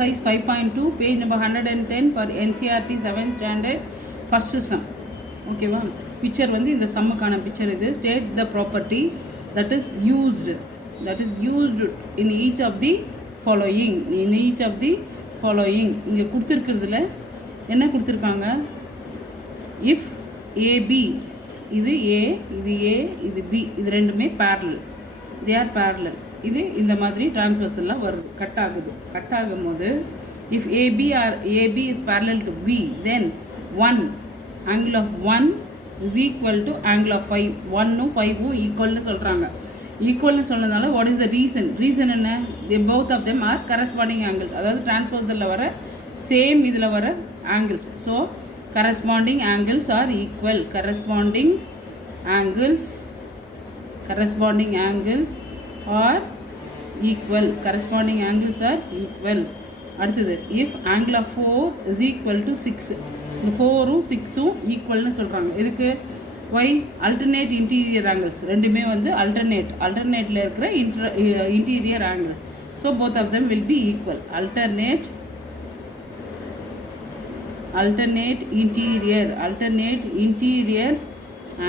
exercise 5.2 page number 110 for NCERT 7th standard first sum. Okay va, picture வந்து இந்த சம்முக்கான picture இது. State the property that is used in each of the following. இங்கே கொடுத்துருக்கிறதுல என்ன கொடுத்துருக்காங்க, if AB, இது A, இது B, இது ரெண்டுமே parallel, they are parallel. இது இந்த மாதிரி டிரான்ஸ்வர்சல்லாம் வருது, கட் ஆகும்போது if AB is parallel to B, then 1 angle of 1 is equal to angle of 5. 1 5 ஈக்குவல்னு சொல்கிறாங்க. ஈக்குவல்னு சொன்னதால what is the reason என்ன, both of them are corresponding angles. அதாவது டிரான்ஸ்வர்சலில் வர சேம் இதில் வர angles. So corresponding angles are equal. corresponding angles are equal. அடுத்தது if angle of 4 is equal to 6, இந்த 4ம் 6ம் ஈக்குவல்னு சொல்கிறாங்க. இதுக்கு why alternate interior angles, ரெண்டுமே வந்து alternate இருக்கிற interior angle. So both of them will be equal. alternate interior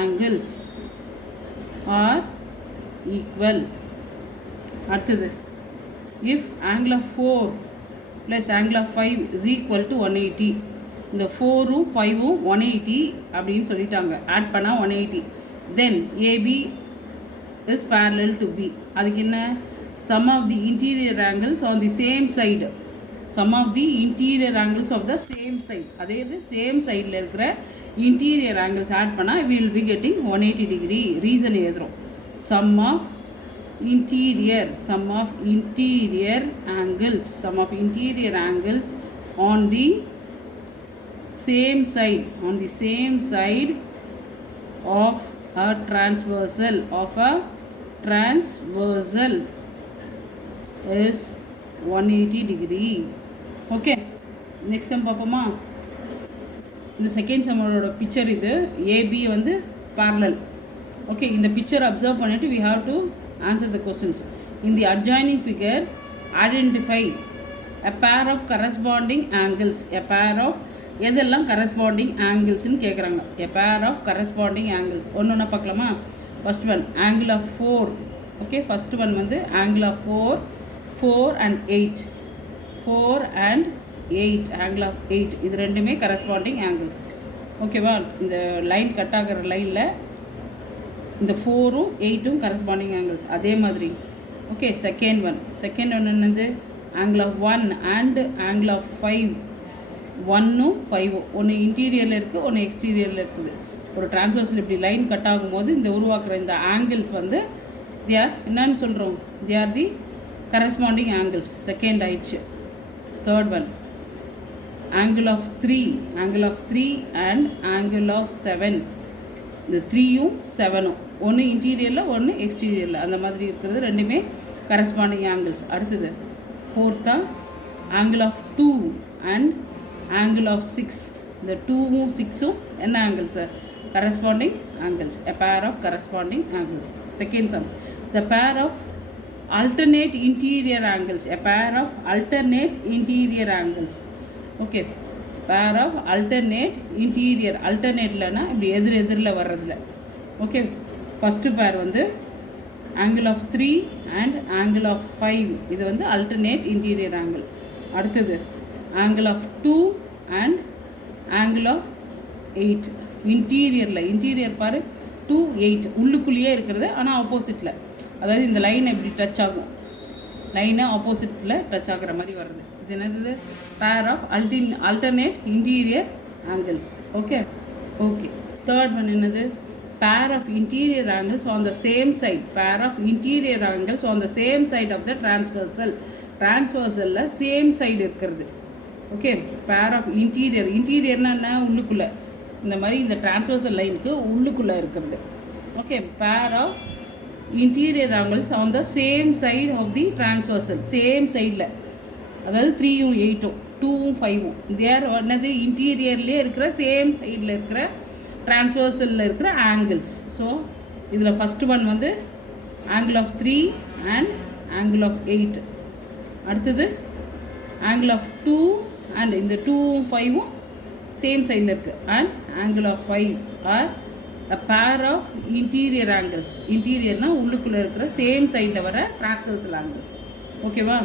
angles are equal. அடுத்தது if angle of 4 plus angle of 5 is equal to 180, இந்த 4ம் 5ம் 180 அப்படின்னு சொல்லிட்டாங்க, ஆட் பண்ணால் 180. then AB is parallel to B. அதுக்கு என்ன, sum of the interior angles on the same side, அதே இது same சைடில் இருக்கிற இன்டீரியர் ஆங்கிள்ஸ் ஆட் பண்ணால் we will be getting 180 degree. Reason எழுதுகிறோம், sum of interior angles on the same side of a transversal is 180 degree. Okay, next sum பார்ப்போமா. இந்த second சம்மோட picture இது, AB வந்து parallel. ஓகே, இந்த picture observe பண்ணிவிட்டு we have to answer the questions. In the adjoining figure, identify a pair of corresponding angles. எதெல்லாம் corresponding angles-னு கேட்குறாங்க. a pair of corresponding angles ஒன்று பார்க்கலாமா. First one angle of 4. Okay, first one வந்து angle of 4 and 8, angle of 8, இது ரெண்டுமே corresponding angles. ஓகேவா, இந்த line cut ஆகிற லைனில் இந்த 4ம் 8ம் corresponding angles. அதே மாதிரி ஓகே, செகண்ட் ஒன் என்னது, angle of 1 and angle of 5, 1ம் 5ம் ஒன்று இன்டீரியரில் இருக்குது, ஒன்று எக்ஸ்டீரியரில் இருக்குது. ஒரு டிரான்ஸ்வர்ஸில் இப்படி லைன் கட் ஆகும்போது இந்த உருவாக்குற இந்த ஆங்கிள்ஸ் வந்து they are என்னன்னு சொல்கிறோம், they are the corresponding angles. Second ஆயிடுச்சு. Third one angle of 3 and angle of 7, இந்த 3யும் 7ம் ஒன்று இன்டீரியரில் ஒன்று எக்ஸ்டீரியரில் அந்த மாதிரி இருக்கிறது ரெண்டுமே corresponding angles. அடுத்தது ஃபோர்த்தா angle of 2 and angle of 6, இந்த 2ம் 6ம் என்ன angles, corresponding angles, a pair of corresponding angles. Second sum, the pair of alternate interior angles, okay, pair of alternate இல்லைன்னா இப்படி எதிரில் வர்றதில்ல. ஓகே, ஃபஸ்ட்டு பேர் வந்து angle of 3 and angle of 5, இது வந்து alternate interior angle. அடுத்தது angle of 2 and angle of 8, interior பாரு 2 8 உள்ளுக்குள்ளேயே இருக்கிறது, ஆனால் ஆப்போசிட்டில், அதாவது இந்த லைன் எப்படி டச் ஆகும், லைனை ஆப்போசிட்டில் டச் ஆகிற மாதிரி வருது. இது என்னது, pair of alternate interior angles. Okay, third one என்னது, pair of interior angles on the same side of the transversalல சேம் சைடு இருக்கிறது. ஓகே, பேர் ஆஃப் இன்டீரியர்னா என்ன, உள்ளுக்குள்ளே, இந்த மாதிரி இந்த டிரான்ஸ்வர்சல் லைனுக்கு உள்ளுக்குள்ளே இருக்கிறது. Okay, pair of interior angles on the same side of the transversal, same சைடில், அதாவது 3யும் 8ம் 2ம் 5ம் தேர் என்னது, இன்டீரியர்லேயே இருக்கிற சேம் சைடில் இருக்கிற டிரான்ஸ்வர்சலில் இருக்கிற ஆங்கிள்ஸ். ஸோ இதில் ஃபஸ்ட்டு ஒன் வந்து angle of 3 and angle of 8. அடுத்தது angle of 2 and இந்த 2 5 சேம் சைடில் இருக்குது. And angle of 5 are a pair of interior angles. இன்டீரியர்னால் உள்ளுக்குள்ளே இருக்கிற சேம் சைடில் வர transversal angles. ஓகேவா?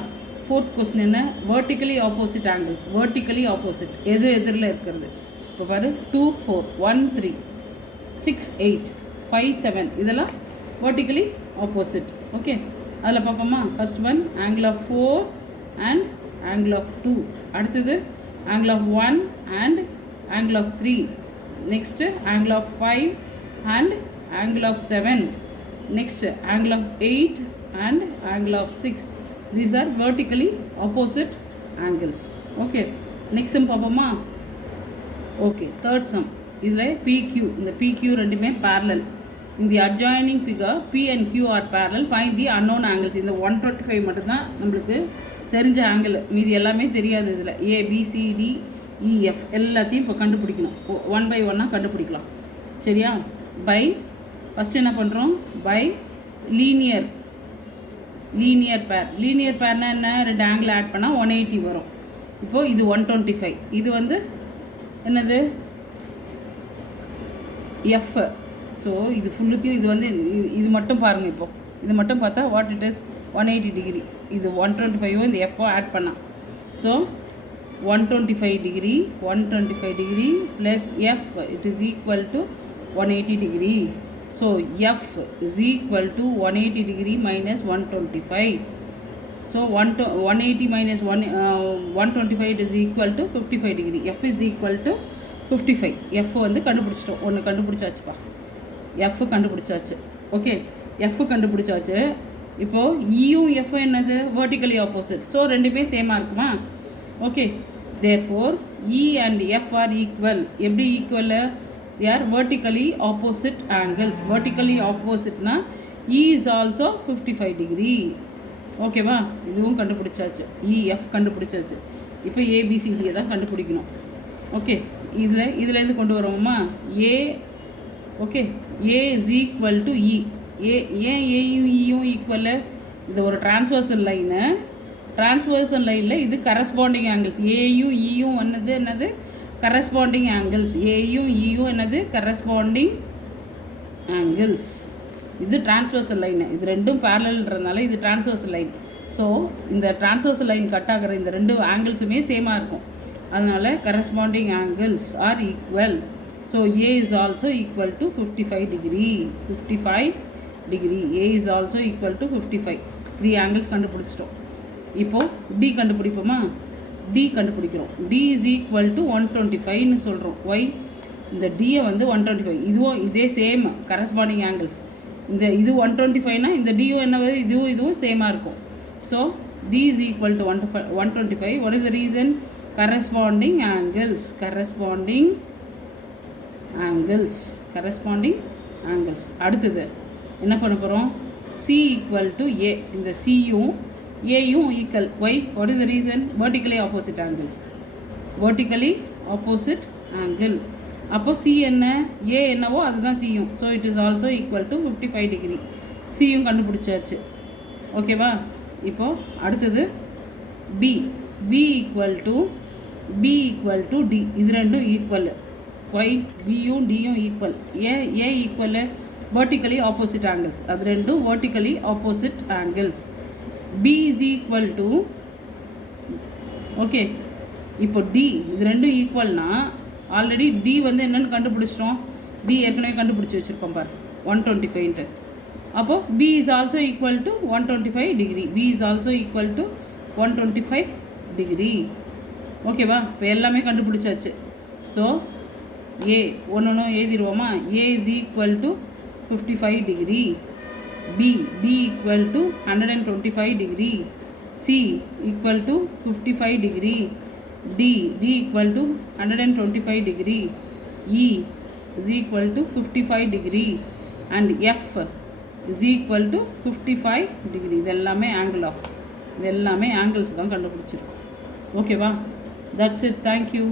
ஃபோர்த் கொஸ்டின் என்ன? vertically opposite angles. vertically opposite எது எதிரில் இருக்கிறது? இப்போ பாரு 2 4 1 3 6 8 5 7 இதெல்லாம் vertically opposite. ஓகே, அதில் பார்ப்போமா? First one angle of 4 and angle of 2. அடுத்தது angle of 1 and angle of 3. next angle of 5 and angle of 7. next angle of 8 and angle of 6. these are vertically opposite angles. okay, next sum பார்ப்போமா? okay, third sum. இதில் PQ, இந்த PQ ரெண்டுமே parallel. in the adjoining figure P and Q are parallel. find the unknown angles. இந்த 125 மட்டும்தான் நம்மளுக்கு தெரிஞ்ச angle, மீதி எல்லாமே தெரியாது. இதில் ABCDEF எல்லாத்தையும் இப்போ கண்டுபிடிக்கணும். 1 by 1 கண்டுபிடிக்கலாம். சரியா? பை ஃபஸ்ட்டு என்ன பண்ணுறோம்? By linear pair. லீனியர் பேர்னால் என்ன? ரெண்டு ஆங்கிள் ஆட் பண்ணால் 180 வரும். இப்போது இது 125, இது வந்து என்னது? எஃப். ஸோ இது ஃபுல்லுத்தையும் இது வந்து இது மட்டும் பாருங்கள். இப்போது இது மட்டும் பார்த்தா வாட் இட் இஸ் 180 டிகிரி. இது 125 இந்த எஃப்ஓ ஆட் பண்ணால், so 125 degree 125 degree plus F it is equal to 180 degree. So F is equal to 180 degree minus 125. So 180 minus 125 it is equal to 55 degree. F is equal to 55. F வந்து கண்டுபிடிச்சிட்டோம். ஒன்று கண்டுபிடிச்சாச்சுப்பா. F கண்டுபிடிச்சாச்சு. Okay, F கண்டுபிடிச்சாச்சு. இப்போது இயும் F என்னது? vertically opposite. So ரெண்டுமே சேமாக இருக்குமா? Okay, therefore E and F are equal. எப்படி equal? they are vertically opposite angles. vertically oppositeனா E is also 55 degree. ஓகேவா? இதுவும் கண்டுபிடிச்சாச்சு. EF கண்டுபிடிச்சாச்சு. இப்போ ABCD தான் கண்டுபிடிக்கணும். ஓகே, இதுலேருந்து கொண்டு வரோமா? A. Okay, A is equal to E. ஏன் ஏயும் ஈயும் ஈக்குவல்? இது ஒரு டிரான்ஸ்வர்சல் லைனு. டிரான்ஸ்வர்சல் லைனில் இது கரஸ்பாண்டிங் ஆங்கிள்ஸ். ஏயும் ஈயும் என்னது? Corresponding angles. ஏயும் ஈயும் என்னது? Corresponding angles. இது டிரான்ஸ்வர்சல் லைனு. இது ரெண்டும் பேரலல்ன்றதுனால இது டிரான்ஸ்வர்சல் லைன். ஸோ இந்த டிரான்ஸ்வர்சல் லைன் கட் ஆகிற இந்த ரெண்டு ஆங்கிள்ஸுமே சேமாக இருக்கும். அதனால் corresponding angles R equal. So A is also equal to 55 degree. 55 degree. A is also equal to 55. 3 angles கண்டுபிடிச்சிட்டோம். இப்போது D கண்டுபிடிப்போமா? D கண்டுபிடிக்கிறோம். D is equal to 125ன்னு சொல்கிறோம். Y இந்த Dயை வந்து 125. இதுவும் இதே சேம் கரஸ்பாண்டிங் ஆங்கிள்ஸ். இது 125னா இந்த Dயும் என்ன வருது? இதுவும் சேமாக இருக்கும். So D is equal to 125. what is the reason? corresponding angles. corresponding angles. அடுத்தது என்ன பண்ண போகிறோம்? C equal to A. இந்த Cயும் Aயும் equal. Y what is the reason? vertically opposite angles. vertically opposite angle. அப்போ C என்ன? A என்னவோ அதுதான் Cயும். So it is also equal to 55 degree. Cயும் கண்டுபிடிச்சாச்சு. ஓகேவா? இப்போது அடுத்தது B. B equal to D. இது ரெண்டும் ஈக்குவல். Y Bயும் Dயும் equal. A equal vertically opposite angles. அது ரெண்டும் vertically opposite angles. B is equal to okay, இப்போ D இது ரெண்டும் ஈக்குவல்னா ஆல்ரெடி D வந்து என்னென்னு கண்டுபிடிச்சிட்டோம். D ஏற்கனவே கண்டுபிடிச்சி வச்சுருக்கோம் பார் 125ன்ட்டு. அப்போது B is also equal to 125 degree. B is also equal to 125 degree. ஓகேவா? இப்போ எல்லாமே கண்டுபிடிச்சாச்சு. ஸோ A ஒன்று எழுதிடுவோமா? A is equal to 55 degree. B equal to 125 degree. C equal to 55 degree. D equal to 125 degree. E is equal to 55 degree. And F is equal to 55 degree. இதெல்லாமே angle of இதெல்லாமே angles தான் கண்டுபிடிச்சிருக்கோம். ஓகேவா? That's it. Thank you.